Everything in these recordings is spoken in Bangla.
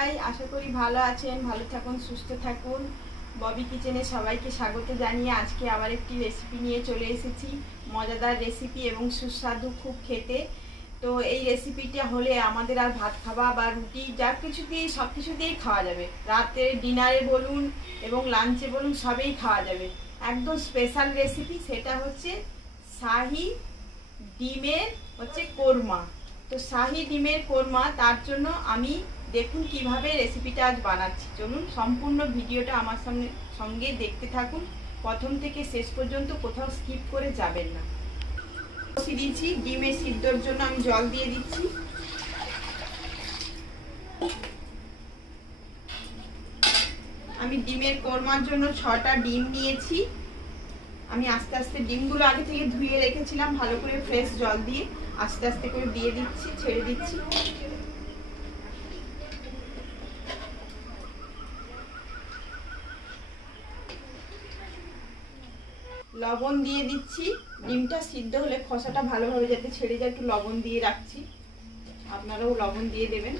সবাই, আশা করি ভালো আছেন, ভালো থাকুন, সুস্থ থাকুন। ববি কিচেনে সবাইকে স্বাগত জানিয়ে আজকে আবার একটি রেসিপি নিয়ে চলে এসেছি। মজাদার রেসিপি এবং সুস্বাদু খুব খেতে। তো এই রেসিপিটা হলে আমাদের আর ভাত খাওয়া বা রুটি যা কিছু দিয়ে সব কিছু দিয়েই খাওয়া যাবে। রাতে ডিনারে বলুন এবং লাঞ্চে বলুন সবেই খাওয়া যাবে। একদম স্পেশাল রেসিপি, সেটা হচ্ছে শাহি ডিমের কোরমা। তো শাহি ডিমের কোরমা, তার জন্য আমি দেখুন কিভাবে রেসিপিটা আজ বানাচ্ছি। চলুন সম্পূর্ণ ভিডিওটা আমার সঙ্গে দেখতে থাকুন, প্রথম থেকে শেষ পর্যন্ত কোথাও স্কিপ করে যাবেন না। বসিয়ে দিয়েছি ডিমের সিদ্ধর জন্য, আমি জল দিয়ে দিচ্ছি। আমি ডিমের কোরমার জন্য 6টা ডিম নিয়েছি। আমি আস্তে আস্তে ডিমগুলো আগে থেকে ধুয়ে রেখেছিলাম ভালো করে ফ্রেশ জল দিয়ে, আস্তে আস্তে করে দিয়ে দিচ্ছি, ছেড়ে দিচ্ছি। লবণ দিয়ে দিচ্ছি, ডিমটা সিদ্ধ হলে খোসাটা ভালোভাবে যাতে ছেড়ে যায় একটু লবণ দিয়ে রাখছি, আপনারাও লবণ দিয়ে দেবেন।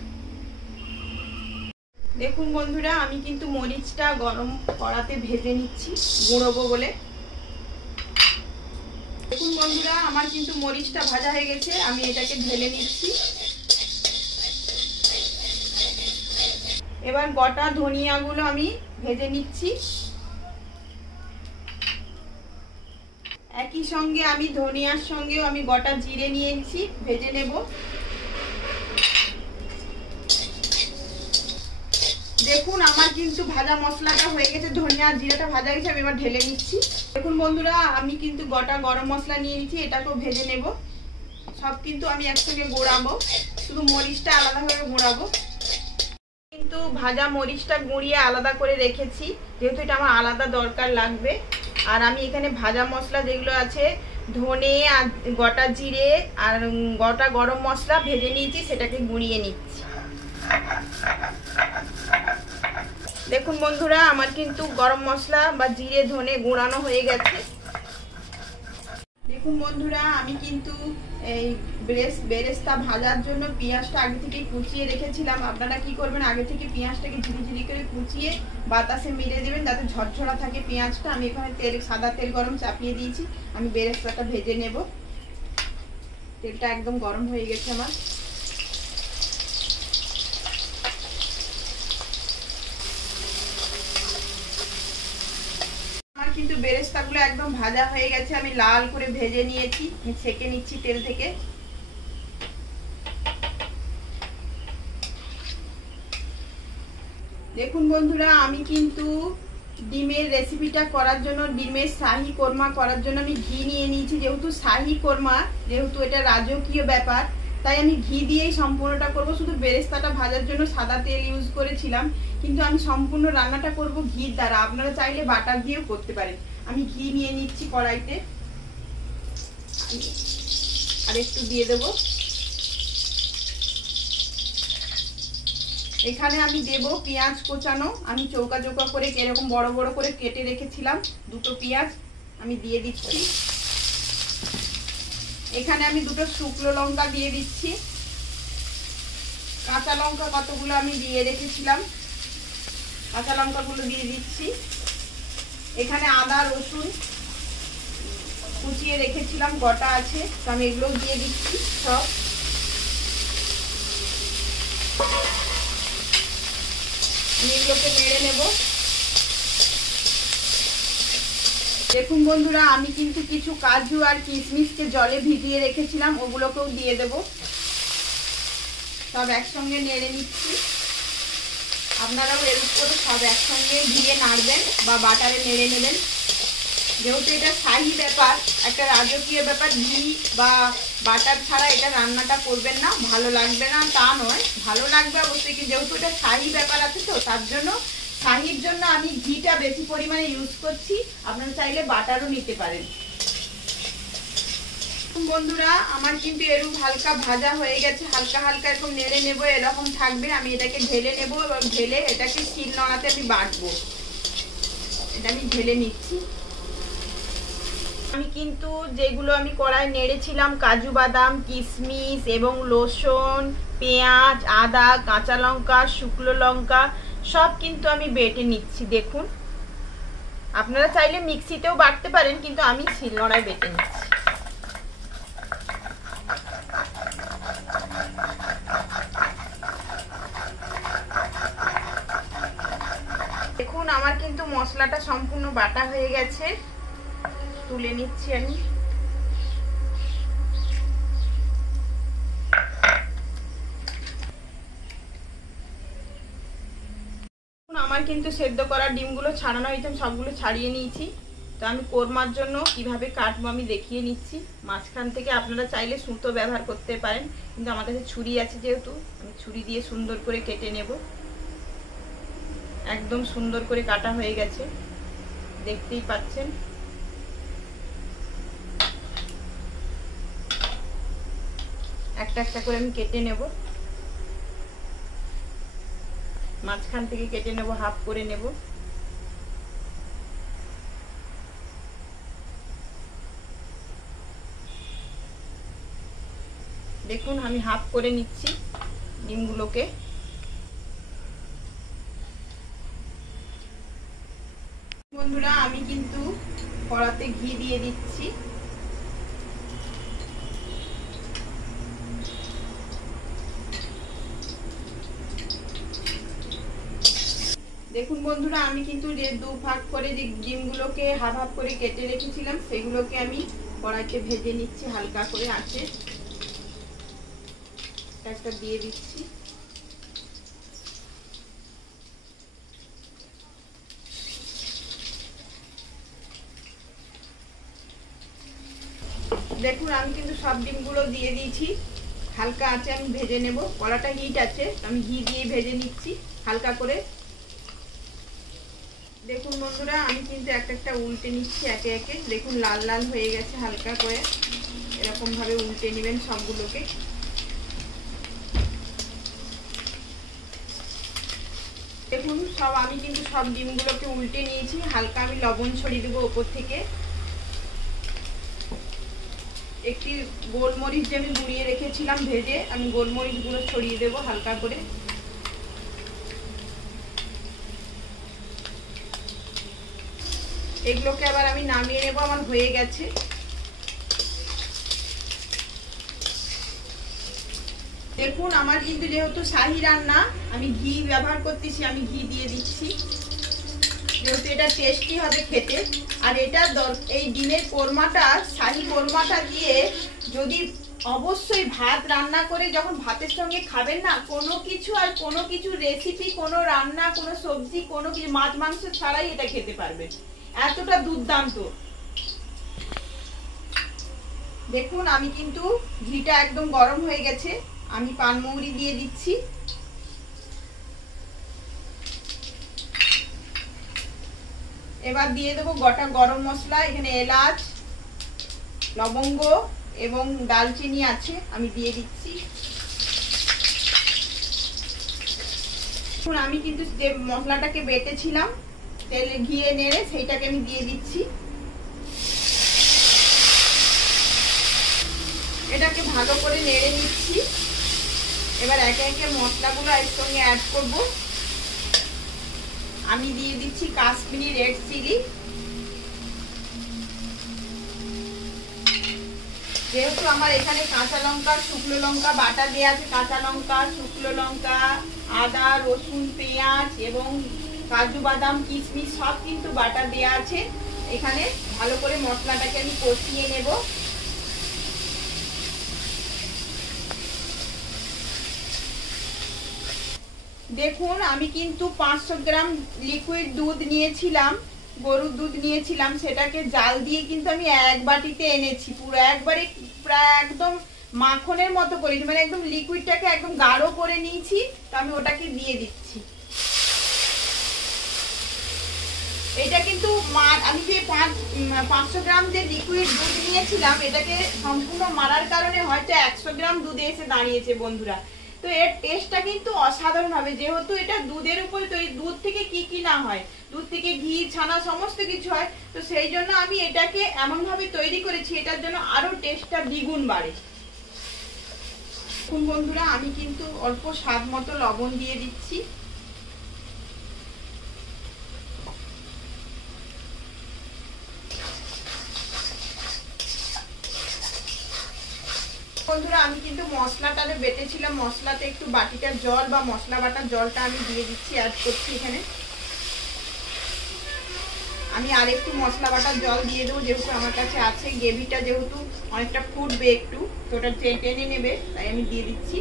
দেখুন বন্ধুরা, আমি কিন্তু মরিচটা গরম কড়াতে ভেজে নিচ্ছি গুঁড়োবো বলে। দেখুন বন্ধুরা, আমার কিন্তু মরিচটা ভাজা হয়ে গেছে, আমি এটাকে ঢেলে নিচ্ছি। এবার গোটা ধনিয়াগুলো আমি ভেজে নিচ্ছি। একই সঙ্গে আমি ধনিয়ার সঙ্গেও আমি গোটা জিরে নিয়েছি, ভেজে নেব। দেখুন আমার কিন্তু ভাজা মশলাটা হয়ে গেছে, ধনিয়া জিরাটা ভাজা গেছে, আমি এবার ঢেলে নিচ্ছি। দেখুন বন্ধুরা, আমি কিন্তু গোটা গরম মশলা নিয়ে নিচ্ছি, এটাকেও ভেজে নেব। সব কিন্তু আমি একসঙ্গে গুঁড়াবো, শুধু মরিচটা আলাদাভাবে গুঁড়াবো। কিন্তু ভাজা মরিচটা গুঁড়িয়ে আলাদা করে রেখেছি, যেহেতু এটা আমার আলাদা দরকার লাগবে। আর আমি এখানে ভাজা মশলা যেগুলো আছে, ধনে আর গোটা জিরে আর গোটা গরম মশলা ভেজে নিয়েছি, সেটাকে গুঁড়িয়ে নিচ্ছি। দেখুন বন্ধুরা, আমার কিন্তু গরম মশলা বা জিরে ধনে গুঁড়ানো হয়ে গেছে। দেখুন বন্ধুরা, আমি কিন্তু এই বেরেস্তা ভাজার জন্য পেঁয়াজটা আগে থেকেই কুচিয়ে রেখেছিলাম। আপনারা কি করবেন, আগে থেকে পেঁয়াজটাকে ঝিরি করে কুচিয়ে বাতাসে মেরে দেবেন যাতে ঝরঝরা থাকে পেঁয়াজটা। আমি এখানে সাদা তেল গরম চাপিয়ে দিয়েছি, আমি বেরেস্তাটা ভেজে নেব। তেলটা একদম গরম হয়ে গেছে আমার। কিন্তু বেরেস্তাগুলো একদম ভাজা হয়ে গেছে, আমি লাল করে ভেজে নিয়েছি, আমি ছেঁকে নিচ্ছি তেল থেকে। দেখুন বন্ধুরা, আমি কিন্তু ডিমের রেসিপিটা করার জন্য, ডিমের শাহি কোরমা করার জন্য আমি ঘি নিয়ে নিয়েছি। যেহেতু শাহি কোরমা, যেহেতু এটা রাজকীয় ব্যাপার, তাই আমি ঘি দিয়েই সম্পূর্ণটা করব। শুধু বেরেস্তাটা ভাজার জন্য সাদা তেল ইউজ করেছিলাম, কিন্তু আমি সম্পূর্ণ রান্নাটা করব ঘির দ্বারা। আপনারা চাইলে বাটার দিয়েও করতে পারেন। আমি ঘি নিয়ে নিচ্ছি কড়াইতে, আর একটু দিয়ে দেব। এখানে আমি দেব পেঁয়াজ কোচানো, আমি চৌকা করে এরকম বড় বড় করে কেটে রেখেছিলাম, 2টো পেঁয়াজ আমি দিয়ে দিচ্ছি। এখানে আমি 2টো শুকনো লঙ্কা দিয়ে দিচ্ছি। কাঁচা লঙ্কা কতগুলো আমি দিয়ে রেখেছিলাম, কাঁচা লঙ্কাগুলো দিয়ে দিচ্ছি। এখানে আদা রসুন কুচিয়ে রেখেছিলাম, গোটা আছে, তো আমি এগুলো দিয়ে দিচ্ছি সব। আমি এগুলোকে নেড়ে নেব। দেখুন বন্ধুরা, আমি কিন্তু কিছু কাজু আর কিশমিশকে জলে ভিজিয়ে রেখেছিলাম, ওগুলোকেও দিয়ে দেব। সব একসঙ্গে নেড়ে নিচ্ছি। আপনারাও এর উপরে সব একসঙ্গে দিয়ে নাড়বেন বা বাটারে নেড়ে নেবেন। যেহেতু এটা শাহি ব্যাপার, একটা রাজকীয় ব্যাপার, ঘি বা বাটার ছাড়া এটা রান্নাটা করবেন না, ভালো লাগবে না তা নয়, ভালো লাগবে অবশ্যই, কিন্তু যেহেতু এটা শাহি ব্যাপার আছে, তো তার জন্য শাহির জন্য আমি ঘিটা বেশি পরিমাণে ইউজ করছি। আপনারা চাইলে বাটারও নিতে পারেন। বন্ধুরা, আমার কিন্তু এরকম হালকা ভাজা হয়ে গেছে, হালকা হালকা এরকম নেড়ে নেবো, এরকম থাকবে। আমি এটাকে ঢেলে নেবো এবং ঢেলে এটাকে শিল নোড়াতে আমি বাটবো। এটা আমি ঢেলে নিচ্ছি। আমি কিন্তু যেগুলো আমি কড়াই নেড়েছিলাম, কাজু বাদাম, কিশমিশ এবং লসুন, পেঁয়াজ, আদা, কাঁচা লঙ্কা, শুকনো লঙ্কা সব কিন্তু আমি বেটে নিচ্ছি। দেখুন, আপনারা চাইলে মিক্সিতেও বাটতে পারেন, কিন্তু আমি শিলনোড়ায় বেটে নিচ্ছি। দেখুন, আমার কিন্তু মশলাটা সম্পূর্ণ বাটা হয়ে গেছে, তুলে নিচ্ছি আমি। আমার কিন্তু সেদ্ধ করা ডিমগুলো ছাড়ানো হয়েছে, সবগুলো ছাড়িয়ে নিয়েছি। তো আমি কোরমার জন্য কিভাবে কাটবো আমি দেখিয়ে নিচ্ছি। মাঝখান থেকে আপনারা চাইলে সুতো ব্যবহার করতে পারেন, কিন্তু আমার কাছে ছুরি আছে যেহেতু আমি ছুরি দিয়ে সুন্দর করে কেটে নেব। একদম সুন্দর করে কাটা হয়ে গেছে, দেখতেই পাচ্ছেন। একটা একটা করে আমি কেটে নেব, মাঝখান থেকে কেটে নেব, হাফ করে নেব। দেখুন, আমি হাফ করে নিচ্ছি ডিমগুলোকে। বন্ধুরা, আমি কিন্তু কড়াতে ঘি দিয়ে দিচ্ছি। দেখুন বন্ধুরা, আমি কিন্তু যে দু ভাগ করে যে ডিমগুলোকে হাফ হাফ করে কেটে রেখেছিলাম সেগুলোকে আমি কড়াইতে ভেজে নিচ্ছি হালকা করে আঁচে। একটা দিয়ে দিচ্ছি। দেখুন, আমি কিন্তু সব ডিমগুলো দিয়ে দিয়েছি, হালকা আঁচে আমি ভেজে নেব। কড়াটা হিট আছে, আমি ঘি দিয়ে ভেজে নিচ্ছি হালকা করে। দেখুন বন্ধুরা, আমি কিন্তু একটা একটা উল্টে নিচ্ছি একে একে। দেখুন, লাল লাল হয়ে গেছে হালকা করে, এরকম ভাবে উল্টে নেবেন সবগুলোকে। দেখুন, আমি কিন্তু সব ডিমগুলোকে উল্টে নিয়েছি। হালকা আমি লবণ ছড়িয়ে দেবো ওপর থেকে। একটি গোলমরিচ যে আমি গুঁড়িয়ে রেখেছিলাম ভেজে, আমি গোলমরিচ গুলো ছড়িয়ে দেবো হালকা করে। এগুলোকে আবার আমি নামিয়ে নেব, আমার হয়ে গেছে। দেখুন, আমার কিন্তু যেহেতু শাহী রান্না, আমি ঘি ব্যবহার করতেছি, আমি ঘি দিয়ে দিচ্ছি যেহেতু এটা টেস্টি হবে খেতে। আর এটা এই ডিমের কোরমাটা, শাহী কোরমাটা দিয়ে যদি অবশ্যই ভাত রান্না করে যখন ভাতের সঙ্গে খাবেন না, কোনো কিছু রেসিপি, কোনো রান্না, কোনো সবজি, কোনো কিছু মাছ মাংস ছাড়াই এটা খেতে পারবেন, এতটা দুর্দান্ত। দেখুন, আমি কিন্তু ঘিটা একদম গরম হয়ে গেছে, আমি পানমৌরি দিয়ে দিচ্ছি। এবার দিয়ে দেবো গোটা গরম মশলা। এখানে এলাচ, লবঙ্গ এবং দালচিনি আছে, আমি দিয়ে দিচ্ছি। আমি কিন্তু যে মশলাটাকে বেটেছিলাম তেলে ঘিয়ে নেড়ে, সেইটাকে আমি দিয়ে দিচ্ছি। এটাকে ভালো করে নেড়ে নিচ্ছি। এবার একে একে মশলাগুলো এর সঙ্গে অ্যাড করব। আমি দিয়ে দিচ্ছি কাশ্মীরি রেড চিলি। যেহেতু আমার এখানে কাঁচা লঙ্কা, শুকনো লঙ্কা বাটা দেওয়া আছে, কাঁচা লঙ্কা, শুকনো লঙ্কা, আদা, রসুন, পেঁয়াজ এবং কাজু বাদাম, কিশমিশ সব কিন্তু বাটা দেওয়া আছে। এখানে ভালো করে মশলাটাকে আমি কষিয়ে নেব। দেখুন, আমি কিন্তু 500 গ্রাম লিকুইড দুধ নিয়েছিলাম, গরুর দুধ নিয়েছিলাম, সেটাকে জাল দিয়ে কিন্তু আমি এক বাটিতে এনেছি। পুরো একবারে প্রায় একদম মাখনের মতো করেছি, মানে একদম লিকুইডটাকে একদম গাঢ় করে নিয়েছি। তো আমি ওটাকে দিয়ে দিচ্ছি। এটা কিন্তু আমি যে 500 গ্রাম যে লিকুইড দুধ নিয়েছিলাম, এটাকে সম্পূর্ণ মারার কারণে হয়তো 100 গ্রাম দুধে এসে দাঁড়িয়েছে বন্ধুরা। তো এর টেস্টটা কিন্তু অসাধারণ হবে, যেহেতু এটা দুধের উপরে তৈরি। দুধ থেকে কি কি না হয়, দুধ থেকে ঘি, ছানা, সমস্ত কিছু হয়। তো সেই জন্য আমি এটাকে এমন ভাবে তৈরি করেছি, এটার জন্য আরো টেস্টটা দ্বিগুণ বাড়ে। এখন বন্ধুরা আমি কিন্তু অল্প স্বাদ মতো লবণ দিয়ে দিচ্ছি। বন্ধুরা আমি কিন্তু মশলাটা বেটেছিলাম, মশলাতে একটু বাটিটার জল বা মশলা বাটার জলটা আমি দিয়ে দিচ্ছি, অ্যাড করছি এখানে। আমি আর একটু মশলা বাটার জল দিয়ে দেবো, যেহেতু আমার কাছে আছে। গ্রেভিটা যেহেতু অনেকটা ফুটবে একটু, তো ওটা টেনে নেবে, তাই আমি দিয়ে দিচ্ছি।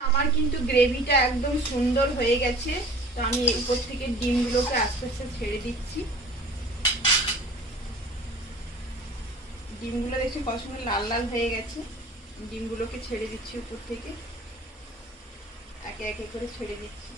আমার কিন্তু গ্রেভিটা একদম সুন্দর হয়ে গেছে। তো আমি উপর থেকে ডিমগুলোকে আস্তে আস্তে ছেড়ে দিচ্ছি। ডিমগুলো দেখছি কত সুন্দর লাল লাল হয়ে গেছে। ডিমগুলোকে ছেড়ে দিচ্ছি উপর থেকে, একে একে করে ছেড়ে দিচ্ছি।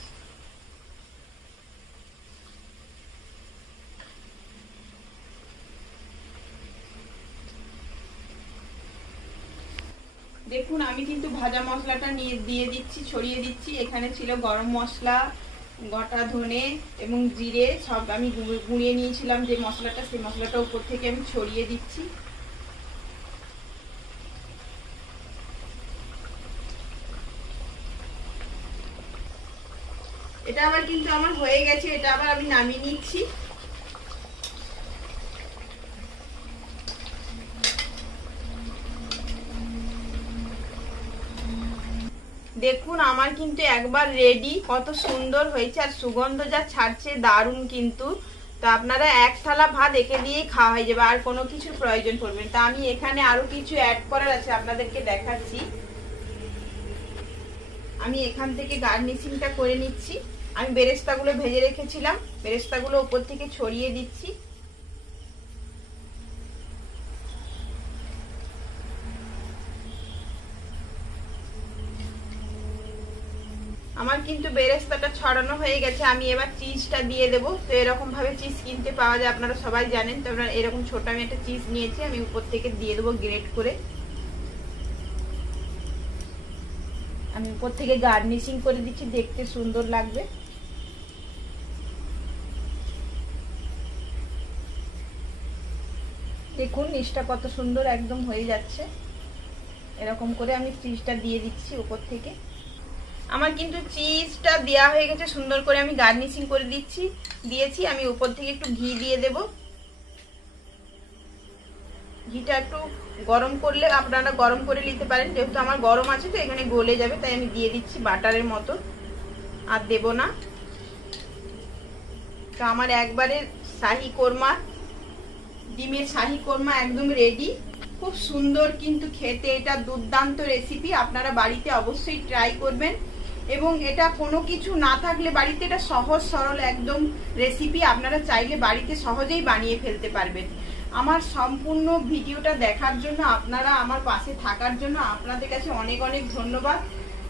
দেখুন আমি কিন্তু ভাজা মশলাটা দিয়ে দিচ্ছি, ছড়িয়ে দিচ্ছি। এখানে ছিল গরম মশলা, গোটা ধনে এবং জিরে, সব আমি গুঁড়িয়ে নিয়েছিলাম যে মশলাটা, সেই মশলাটা উপর থেকে আমি ছড়িয়ে দিচ্ছি। এটা আবার কিন্তু আমার হয়ে গেছে, এটা আবার আমি নামিয়ে নিচ্ছি। দেখুন আমার কিন্তু একবার রেডি, কত সুন্দর হয়েছে, আর সুগন্ধ যা ছাড়ছে দারুণ কিন্তু। তো আপনারা এক থালা ভাত একে দিয়েই খাওয়া হয়ে যাবে, আর কোনো কিছুর প্রয়োজন পড়বে না। তা আমি এখানে আরো কিছু অ্যাড করার আছে, আপনাদেরকে দেখাচ্ছি। আমি এখান থেকে গার্নিশিংটা করে নিচ্ছি। আমি বেরেস্তাগুলো ভেজে রেখেছিলাম, বেরেস্তাগুলো উপর থেকে ছড়িয়ে দিচ্ছি। আমার কিন্তু বেরেস্তাটা ছড়ানো হয়ে গেছে। আমি এবার চিজটা দিয়ে দেবো। তো এরকম ভাবে চিজ কিনতে পাওয়া যায়, আপনারা সবাই জানেন। তো আপনারা এরকম ছোট আমি একটা চিজ নিয়েছি, আমি উপর থেকে দিয়ে দেবো গ্রেট করে। আমি উপর থেকে গার্নিশিং করে দিচ্ছি, দেখতে সুন্দর লাগবে। দেখুন নিচটা কত সুন্দর একদম হয়ে যাচ্ছে। এরকম করে আমি চিজটা দিয়ে দিচ্ছি উপর থেকে। আমার কিন্তু চিজটা দেওয়া হয়ে গেছে, সুন্দর করে আমি গার্নিশিং করে দিয়েছি। আমি উপর থেকে একটু ঘি দিয়ে দেব। ঘিটা একটু গরম করলে আপনারা গরম করে নিতে পারেন, যেহেতু আমার গরম আছে তো এখানে গলে যাবে, তাই আমি দিয়ে দিচ্ছি বাটারের মতো, আর দেব না। তো আমার একবারে শাহী কোরমা, ডিমের শাহী কোরমা একদম রেডি। খুব সুন্দর কিন্তু খেতে, এটা দুর্দান্ত রেসিপি। আপনারা বাড়িতে অবশ্যই ট্রাই করবেন, এবং এটা কোনো কিছু না থাকলে বাড়িতে এটা সহজ সরল একদম রেসিপি, আপনারা চাইলে বাড়িতে সহজেই বানিয়ে ফেলতে পারবেন। আমার সম্পূর্ণ ভিডিওটা দেখার জন্য, আপনারা আমার পাশে থাকার জন্য আপনাদের কাছে অনেক অনেক ধন্যবাদ।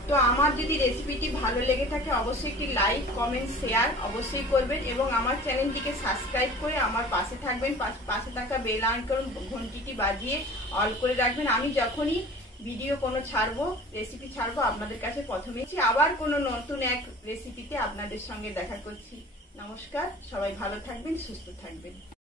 তো আমার যদি রেসিপিটি ভালো লেগে থাকে অবশ্যই একটি লাইক, কমেন্ট, শেয়ার অবশ্যই করবেন, এবং আমার চ্যানেলটিকে সাবস্ক্রাইব করে আমার পাশে থাকবেন। পাশে থাকা বেল আইকন ঘন্টিটি বাজিয়ে অল করে রাখবেন। আমি যখনই ভিডিও কোনো ছাড়বো, রেসিপি ছাড়বো, আপনাদের কাছে প্রথমেই আবার কোনো নতুন এক রেসিপিতে আপনাদের সঙ্গে দেখা করছি। নমস্কার, সবাই ভালো থাকবেন, সুস্থ থাকবেন।